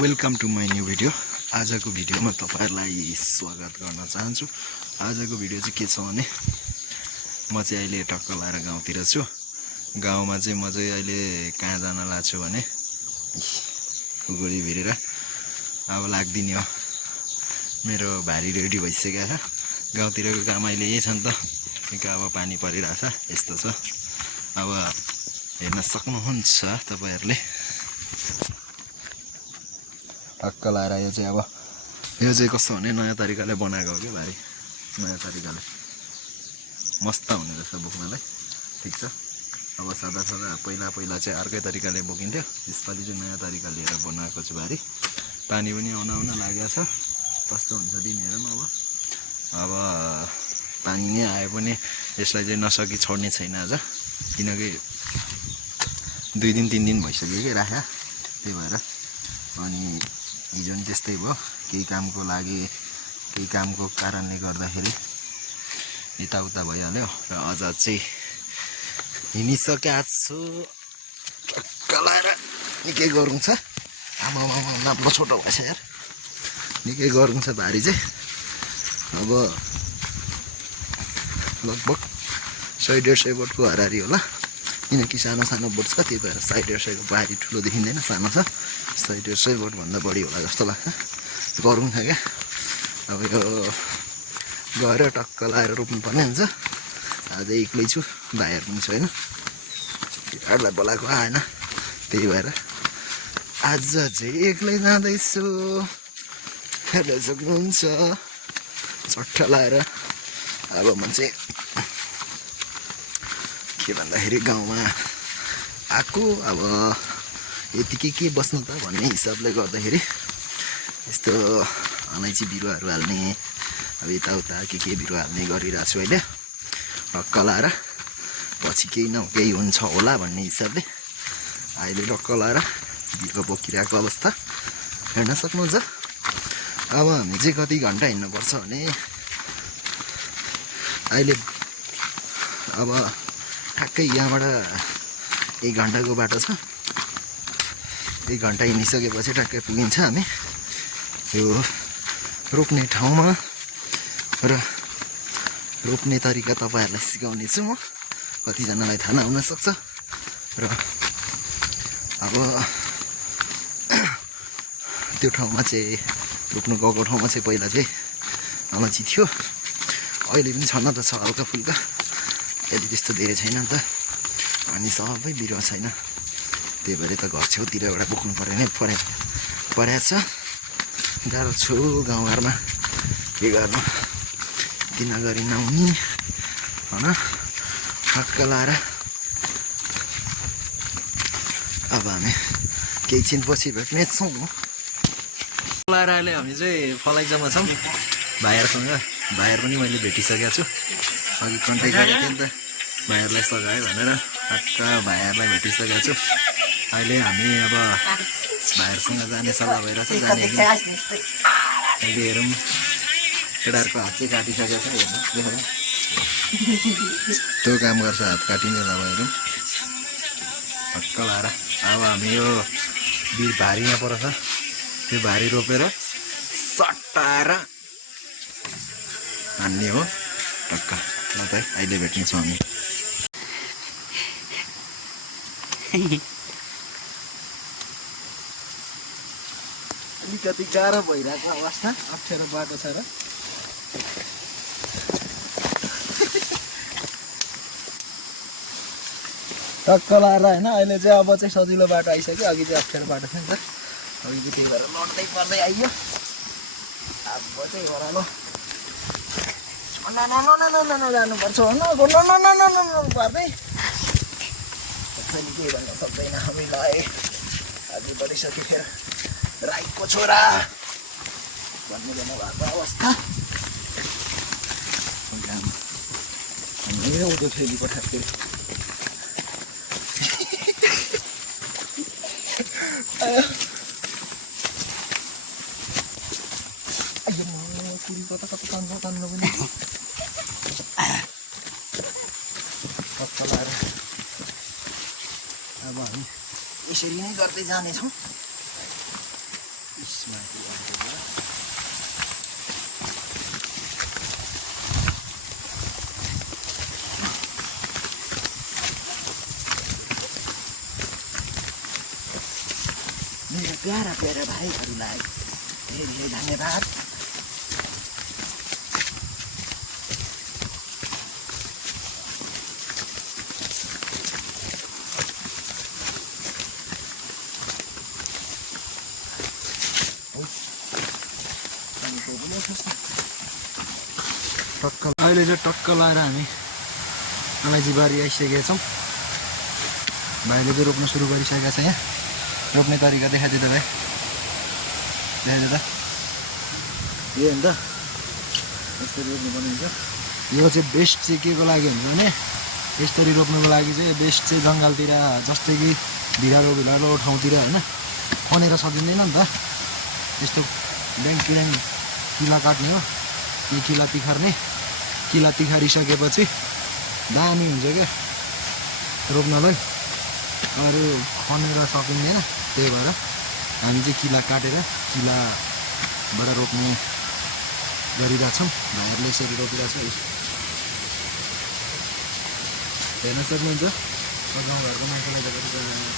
Welcome to my new video. आजको भिडियोमा तपाईहरुलाई स्वागत गर्न चाहन्छु। आजको भिडियो चाहिँ के छ भने म चाहिँ अहिले टक्क लाएर गाउँतिर छु। गाउँमा चाहिँ म चाहिँ अहिले कहाँ जान लाग्छु भने खुकुरी भिरेर अब लाग्दिने हो। मेरो भारी रेडी भइसकेको छ। गाउँतिरको काम अहिले यही छ नि त। अब पानी परिरहेछ, यस्तो छ। अब हेर्न सक्नुहुन्छ तपाईहरुले। टक्क लाएर यो चाहिँ कस्तो भने नयाँ तरिकाले बनाएको हो कि भारी, नयाँ तरिकाले मस्त हुने रहेछ बोक्नलाई। ठिक छ। अब सादा पहिला चाहिँ अर्कै तरिकाले बोकिन्थ्यो, यसपालि चाहिँ नयाँ तरिका लिएर बनाएको छु भारी। पानी पनि आउन लागेको छ। कस्तो हुन्छ दिन हेरौँ। अब पानी नै आए पनि यसलाई चाहिँ नसकी छोड्ने छैन आज, किनकि 2 दिन 3 दिन भइसक्यो कि राख्या। त्यही भएर अनि हिजो नि त्यस्तै भयो। केही कामको लागि, केही कामको कारणले गर्दाखेरि यताउता भइहाल्यो र आज चाहिँ हिँडिसकेको छु। टक्क लाएर निकै गरौँ छ। आमा नाप्लो छोटो भएछ यार, निकै गरौँ छ भारी चाहिँ। अब लगभग 100-150 बोटको हरारी होला, किनकि सानो सानो बोट छ। त्यही भएर 100-150को भारी ठुलो देखिँदैन, सानो छ। 100-150 बोट भन्दा बढी होला जस्तो लाग्छ। गरौँ छ क्या। अब यो गएर टक्क लाएर रोप्नुपर्ने हुन्छ। आज एक्लै छु, भाइहरू पनि छैन, केटाहरूलाई बोलाएको आएन। त्यही भएर आज चाहिँ एक्लै जाँदैछु। हेर्न सक्नुहुन्छ चट्टा लाएर। अब म चाहिँ के भन्दाखेरि गाउँमा आएको, अब यतिकै के बस्नु त भन्ने हिसाबले गर्दाखेरि यस्तो अलैँची बिरुवाहरू हाल्ने, अब यताउता के बिरुवा हाल्ने गरिरहेको छु अहिले। टक्क लाएर पछि केही हुन्छ होला भन्ने हिसाबले अहिले टक्क लाएर बिरुवा बोकिरहेको अवस्था हेर्न सक्नुहुन्छ। अब हामी चाहिँ कति घन्टा हिँड्नुपर्छ भने अहिले अब ठ्याक्कै यहाँबाट 1 घन्टाको बाटो छ। 1 घन्टा हिँडिसकेपछि ठ्याक्कै पुगिन्छ हामी यो रोप्ने ठाउँमा। र रोप्ने तरिका तपाईँहरूलाई सिकाउने छु म। कतिजनालाई थाहा नहुनसक्छ। र अब त्यो ठाउँमा चाहिँ रोप्नु गएको ठाउँमा चाहिँ पहिला चाहिँ अलैँची थियो। अहिले पनि छन त छ हल्का फुल्का, यति त्यस्तो धेरै छैन नि त। अनि सबै बिरुवा छैन, त्यही भएर त घर छेउतिर एउटा बोक्नु परेको छ। गाह्रो छु गाउँघरमा, के गर्नु, किन गरी नहुने होइन। हक्क लाएर अब हामी केही छिनपछि भेट्नेछौँ। लाएर अहिले हामी चाहिँ फलाइजामा छौँ भाइहरूसँग। भाइहरू पनि मैले भेटिसकेको छु। अघि कन्ट्याक्ट गरेको थिएँ नि त, भाइहरूलाई सघाएँ भनेर। हक्क भाइहरूलाई भेटिसकेको छु। अहिले हामी अब भाइहरूसँग जाने सल्लाह भइरहेछ। जाने अहिले हेरौँ, केटाहरूको हात चाहिँ काटिसकेको छ। हेर्नु त्यो काम गर्छ, हात काटिने होला। हेरौँ हक्क लाएर अब हामी यो भारी यहाँ पर छ, त्यो भारी रोपेर सट्टाएर हान्ने हो टक्क। ल त अहिले भेट्नेछौँ हामी। अलिकति गाह्रो भइरहेको अवस्था, अप्ठ्यारो बाटो छ र टक्क लाएर होइन। अहिले चाहिँ अब चाहिँ सजिलो बाटो आइसक्यो, अघि चाहिँ अप्ठ्यारो बाटो थियो नि त। अघि चाहिँ त्यही भएर लड्दै पर्दै आइयो। अब चाहिँ ओह्रालो जानुपर्छ पर्दै, कसैले केही भन्न सक्दैन हामीलाई। अघि बढिसक्यो फेरि राईको छोरा भन्ने भएको अवस्था। उँधो फेरि पठाएको कुरी कता तान्नु पनि अब हामी यसरी नै गर्दै जानेछौँ। मेरा प्यारा प्यारा भाइहरूलाई धेरै धेरै धन्यवाद। अहिले चाहिँ टक्क लाएर हामी अलैँची बारी आइसकेका छौँ। भाइले चाहिँ रोप्न सुरु गरिसकेका छ। यहाँ रोप्ने तरिका देखाइदियो त भाइ, देखाइदियो त। यो हो नि त, यसरी रोप्नुपर्ने हुन्छ। यो चाहिँ बेस्ट चाहिँ के को लागि हुन्छ भने यसरी रोप्नुको लागि चाहिँ बेस्ट चाहिँ जङ्गलतिर जस्तै कि भिरालो ठाउँतिर होइन खनेर सकिँदैन नि त। यस्तो ब्याङ किला काट्ने हो, यो किला तिखार्ने, किला तिखारिसकेपछि दामी हुन्छ क्या रोप्नलाई। अरू खनेर सकिँदैन, त्यही भएर हामी चाहिँ किला काटेर किलाबाट रोप्ने गरिरहेछौँ। भाइहरूले यसरी रोपिरहेछ। हेर्न सक्नुहुन्छ गाउँघरको मान्छेलाई त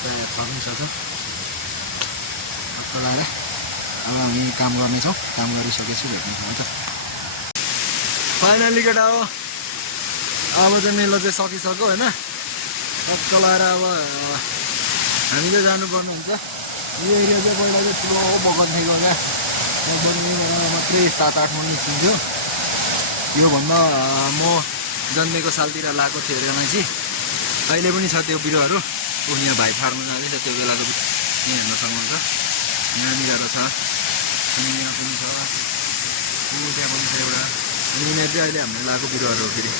प्रायः थाहा पनि सक्छ। टक्क लगाएर अब हामी काम गर्नेछौँ। काम गरिसकेपछि भेट्नेछौँ हुन्छ। फाइनली केटा हो, अब चाहिँ मेलो चाहिँ सकिसक्यो होइन। टक्क लगाएर अब हामी चाहिँ जानुपर्ने हुन्छ। यो एरिया चाहिँ पहिला चाहिँ ठुलो बगान थियो क्या, मात्रै 7-8 मन निस्किन्थ्यो। योभन्दा म जन्मेको सालतिर लगाएको थियो अरे मान्छे, अहिले पनि छ त्यो बिरुवाहरू। यहाँ भाइ फार्नु जाँदैछ, त्यो बेलाको यहाँ हेर्न सक्नुहुन्छ। यहाँनिर छ, अनि यहाँ पनि छ, त्यहाँ पनि छ एउटा। अनि यिनीहरू चाहिँ अहिले हामीले लगाएको बिरुवाहरू हो। फेरि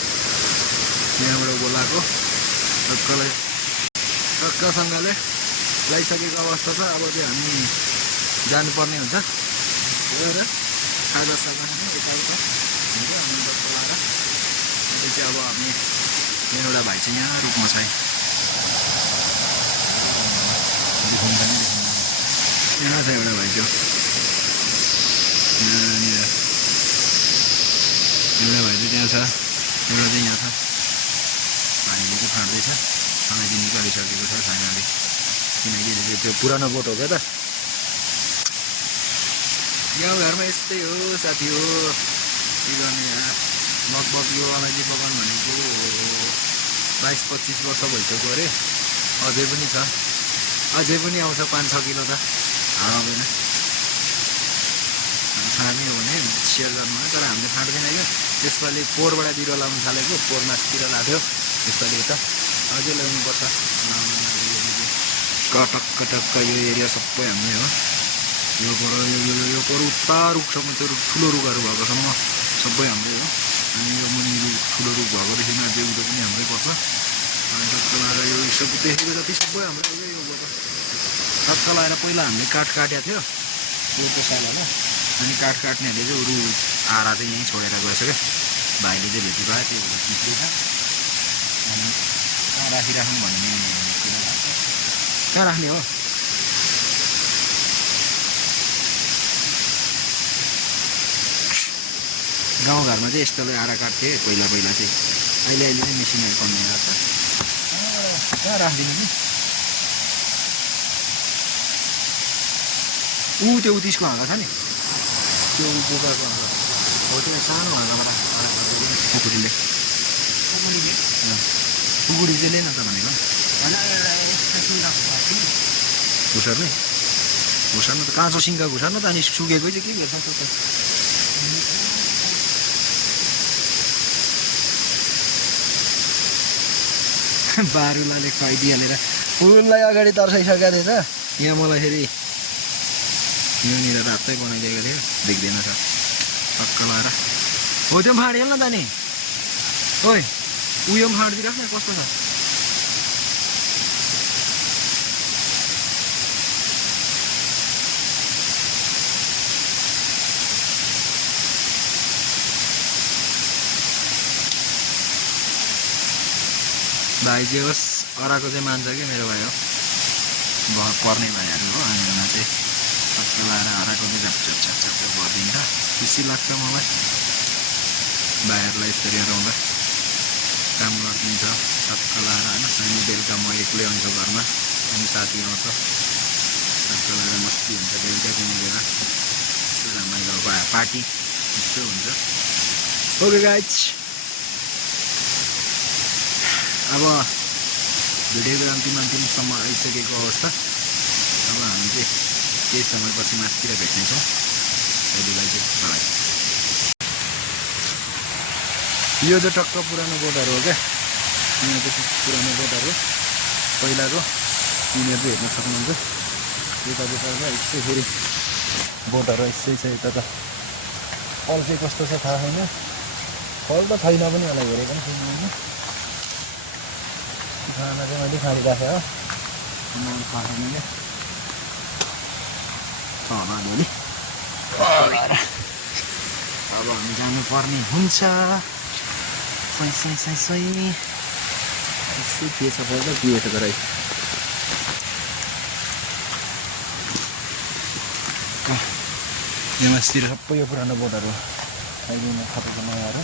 यहाँबाट बोलाएको टक्कसँगले लगाइसकेको अवस्था छ। अब चाहिँ हामी जानुपर्ने हुन्छ गएर खाजासाजा यताउता हुन्छ। अनि टक्क लगाएर अहिले चाहिँ अब हामी मेरो एउटा भाइ चाहिँ यहाँ रुखमा छ। यहाँ छ एउटा भाइ त्यो यहाँनिर, एउटा भाइ चाहिँ त्यहाँ छ, एउटा चाहिँ यहाँ छ। भाइले चाहिँ फाट्दैछ, अलैँची निकालिसकेको छ फाइनली, किनकि त्यो पुरानो बोट हो क्या त। गाउँघरमा यस्तै हो साथी हो, के गर्ने यहाँ। लगभग यो अलैँची बगान भनेको 22-25 वर्ष भइसक्यो अरे। अझै पनि छ, अझै पनि आउँछ 5-6 किलो त हराउँदैन। छामी हो भने सेयर गर्नु हो, तर हामीले फाट्दैन क्या। त्यसपालि पोहोरबाट बिरुवा लाउनु थालेको, पोहोर माथितिर लाग्थ्यो, यसपालि त अझै ल्याउनुपर्छ। टक्क यो एरिया सबै हाम्रै हो। यो पर उता रुखसम्म त्यो ठुलो रुखहरू भएकोसम्म सबै हाम्रै हो। अनि यो मुनि रुख ठुलो रुख भएकोदेखि अझै उता पनि हाम्रै पर्छ। अनि टक्क लगाएर यो सब देखेको जति सबै हाम्रै हो क्या। यो टक्क लगाएर पहिला हामीले काठ काटेको थियो पोहोरको साल होइन। अनि काठ काट्नेहरूले चाहिँ अरू आरा चाहिँ यहीँ छोडेर गएछ क्या। भाइले चाहिँ भेटी पायो, त्यो चिप्लेछ। अनि कहाँ राखिराखौँ भन्ने कुरा लाग्छ। कहाँ राख्ने हो? गाउँघरमा चाहिँ यस्तोले आरा काट्थे पहिला चाहिँ। अहिले चाहिँ मेसिनहरू कन्ने गर्छ। कहाँ राखिदिनु कि? त्यो उत्तिसको हाँगा छ नि, त्यो बोकाको हाँगा हो, त्यो सानो हाँगाबाट कुकुरीले कुकुरी चाहिँ लिएन त भनेको। घुसार्ने घुसार्नु त काँचो सिङ्गा घुसार्नु त, अनि सुकेको चाहिँ के गर्छ त। बारुलाले खुवाइदिइहालेर फुललाई अगाडि तर्साइसकेको थिएछ। यहाँ मलाई फेरि यहाँनिर रातै बनाइदिएको थियो, देख्दैन छ। टक्क लगाएर हो त्यो पनि फाँडिहाल न त नि। ओइ उयो पनि फाँडिदिइराख्नु कस्तो छ। भाइ जे होस् अराको चाहिँ मान्छ कि मेरो भाइ हो। पर्ने भइहाल्यो हो आँगनमा चाहिँ टक्क लाएर हराएको झ्याप भरिदिन्छ खुसी लाग्छ मलाई भाइहरूलाई यसरी हराउँदा काम गरिदिन्छ टक्क लाएर होइन अनि बेलुका म एक्लै आउँछु घरमा अनि साथी आउँछ टक्क लाएर मस्ती हुन्छ बेलुका कुनै बेला यसो रमाइलो पार्टी यस्तो हुन्छ ओके गाइज अब भिडियोको अन्तिमसम्म आइसकेको अवस्था अब हामी चाहिँ केही समयपछि मासतिर भेट्नेछौँ त्यतिलाई चाहिँ मलाई यो चाहिँ टक्क पुरानो बोटहरू हो क्या यहाँ चाहिँ पुरानो बोटहरू पहिलाको यिनीहरू चाहिँ हेर्न सक्नुहुन्छ यता यसै फेरि बोटहरू यसै छ यता त फल चाहिँ कस्तो छ थाहा छैन फल त छैन पनि होला हेरेको पनि छैन होइन खाना चाहिँ मैले खानिराखेँ हो मलाई थाहा छैन क्या होला अलिअलि अब हामी जानुपर्ने हुन्छ यसै के छ पर्दा के छ गराइ यहाँ मासतिर सबै यो पुरानो बोटहरू अहिले थपेको नयाँहरू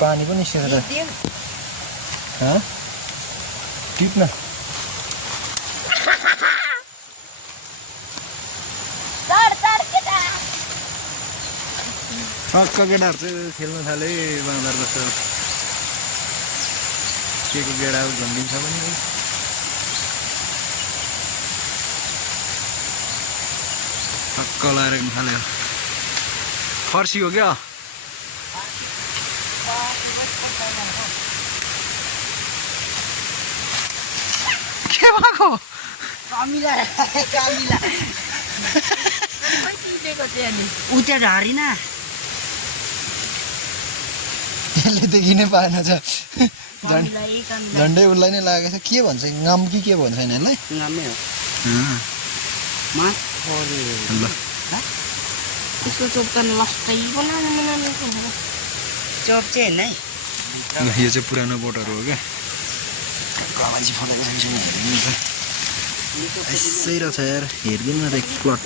पानी पनि निस्केछ त टिप्न टक्क गेडाहरू चाहिँ खेल्न थाले बाँदर जस्तो के को गेडाहरू झन्डिन्छ पनि है टक्क लाएर थाल्यो फर्सी हो क्या के भएको उता झरिन यसले देखिनै पाएन छ झन्डै उसलाई नै लागेको छ के भन्छ गाम कि के भन्छ यिनीहरूलाई गामै हो ल त्यसको चोप त नष्टै चोप चाहिँ होइन है यो चाहिँ पुरानो बोटहरू हो क्या कमाजी फलेको छ यसै रहेछ यार हेरिदिनु न त एक प्लट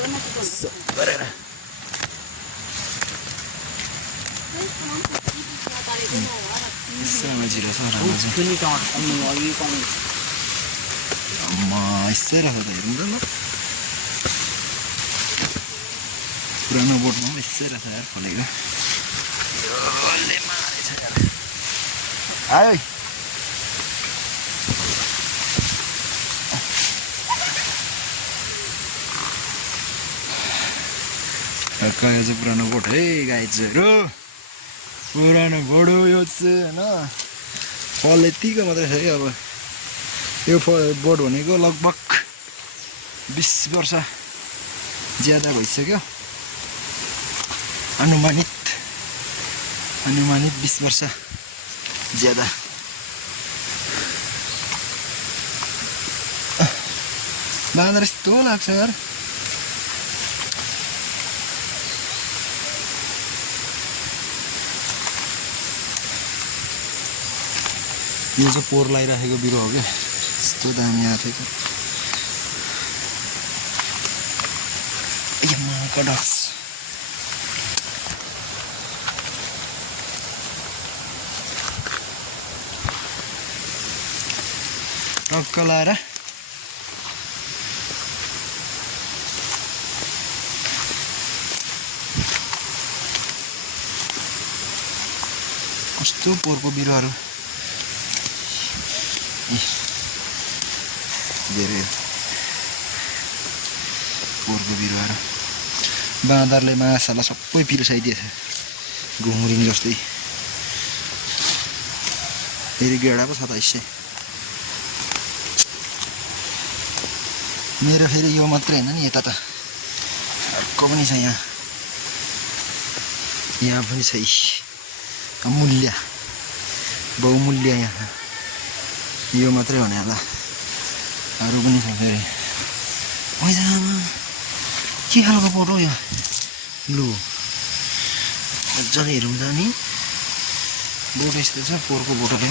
गरेर यसै मान्छे रहेछ राम्रो चाहिँ यसै रहेछ त हेर्नु त ल पुरानो बोटमा पनि यसै रहेछ यार फलेको आयो यो चाहिँ पुरानो बोट है गाइजहरू पुरानो बोट हो यो चाहिँ होइन फल यतिको मात्रै छ कि अब यो बोट भनेको लगभग 20 वर्ष ज्यादा भइसक्यो अनुमानित 20 वर्ष ज्यादा बाँदर यस्तो लाग्छ यार यो चाहिँ पोहोर लगाइराखेको बिरुवा हो क्या यस्तो दामी आएको थियो डक्स टक्क लाएर कस्तो पोहोरको बिरुवाहरू धेरै पोहोरको बिरुवाहरू बाँदरले माछाला सबै पिर्साइदिएछ घुमुरिङ जस्तै फेरि गेडा पो छ त यसै मेरो फेरि यो मात्रै होइन नि यता त अर्को पनि छ यहाँ पनि छ अमूल्य बहुमूल्य यहाँ यो मात्रै हुने होला अरू पनि छ फेरि मैदामा के खालको बोट हो यहाँ लु मजाले हेरौँ त नि बोट यस्तो छ पोहोरको बोटहरू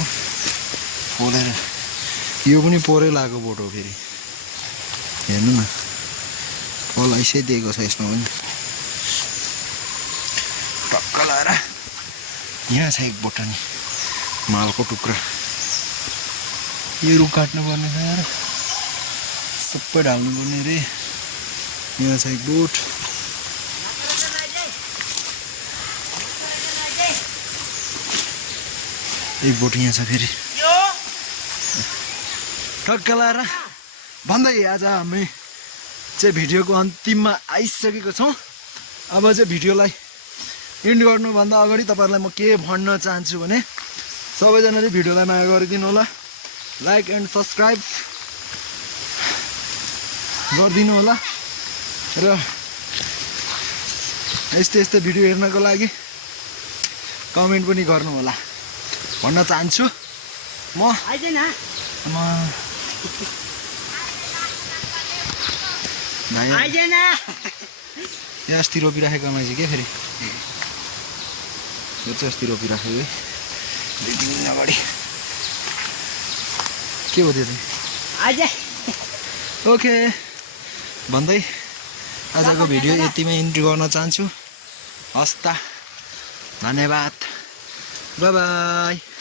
पोलेर यो पनि पोरै लागेको बोट हो फेरि हेर्नु न फल आइसकिदिएको छ यसमा पनि टक्क लाएर यहाँ छ एक बोटनी मालको टुक्रा यो रुख काट्नुपर्ने छ यार सबै ढाल्नुपर्ने रे यहाँ छ एक बोट एक बोट यहाँ छ फेरि टक्क लाएर भन्दै आज हामी चाहिँ भिडियोको अन्तिममा आइसकेको छौँ अब चाहिँ भिडियोलाई इन्ड गर्नुभन्दा अगाडि तपाईँहरूलाई म के भन्न चाहन्छु भने सबैजनाले भिडियोलाई माया गरिदिनु होला लाइक एन्ड सब्सक्राइब गरिदिनु होला र यस्तो यस्तो भिडियो हेर्नको लागि कमेन्ट पनि गर्नु होला भन्न चाहन्छु म यहाँ अस्ति रोपिराखेको अलैँची के फेरि यो चाहिँ अस्ति रोपिराखेको है 2 दिन अगाडि के हो त्यो चाहिँ ओके भन्दै आजको भिडियो यतिमै इन्ट्री गर्न चाहन्छु हस् त धन्यवाद बाई बाई